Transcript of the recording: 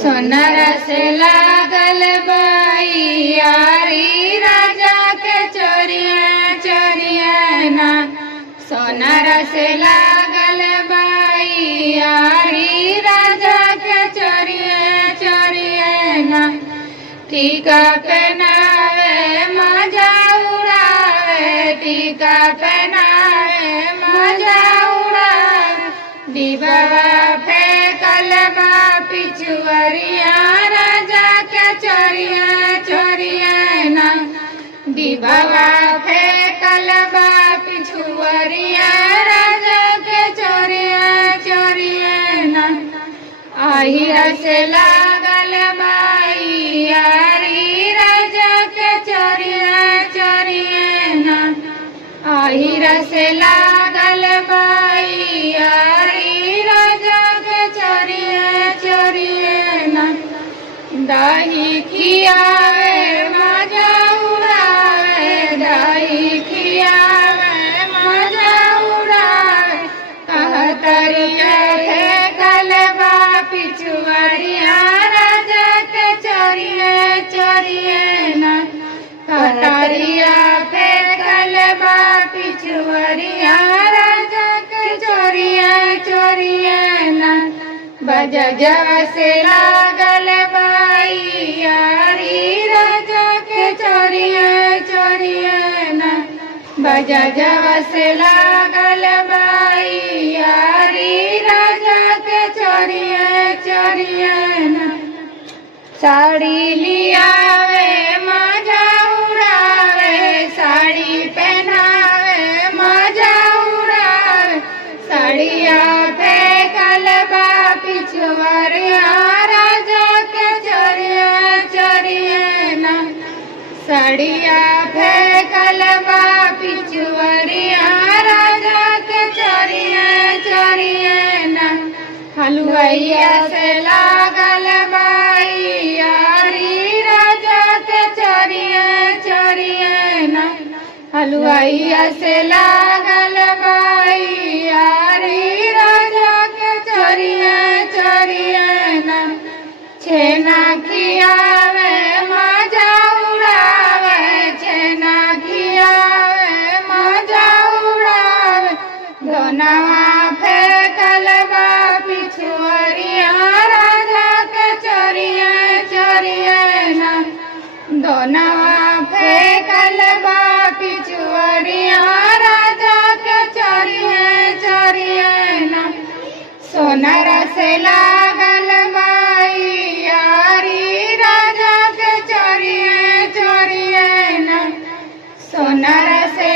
सोनर से लागल बइयारी राजा के चोरिया चोरिया ना। सोनर से लागल बइयारी राजा के चोरिया चोरिया ना। टीका पहनावे मजा उड़ावे, टीका पहनावे मजा उड़ावे। दीपवा फेंकल बा पिछुअरिया राजा के चोरिया चोरिया ना। दीपवा फेंकल बा पिछुअरिया राजा के चोरिया चोरिया ना। आहिरा से लागल बइयारी राजा के चोरिया चोरिया ना। आहिरा से लागल बइयारी राजा के चोरिया चोरिया ना। दही खियावे मजा उड़ावे, दही खियावे मजा उड़ावे। कहतरिया फेंकल बा पिछुअरिया राजा के चोरिया चोरिया ना। कहतरिया फेंकल बा पिछुअरिया राजा के चोरिया चोरिया ना। बजजवा से लागल बइयारी राजा के चोरिया चोरिया ना। बजजवा से लागल बइयारी राजा के चोरिया चोरिया ना। साड़ी लियावे मजा उड़ावे, साड़ी पहनावे मजा उड़ावे। साड़िया फेंकल बा पिछुअरिया राजा के चोरिया चोरिया ना। साड़िया फेंकल बा पिछुअरिया राजा के चोरिया चोरिया ना। हलुआइया से लागल बइयारी राजा के चोरिया चोरिया ना। हलुआइया से लागल बइयारी राजा के चोरिया चोरिया ना। छेना खियावे मजा उड़ावे, छेना खियावे मजा उड़ावे। दोनवा फेंकल बा पिछुअरिया राजा के चोरिया चोरिया ना। दोनवा फेंकल बा पिछुअरिया राजा के चोरिया चोरिया ना। सोनर से लागल बइयारी राजा के चोरिया चोरिया ना। सोनर से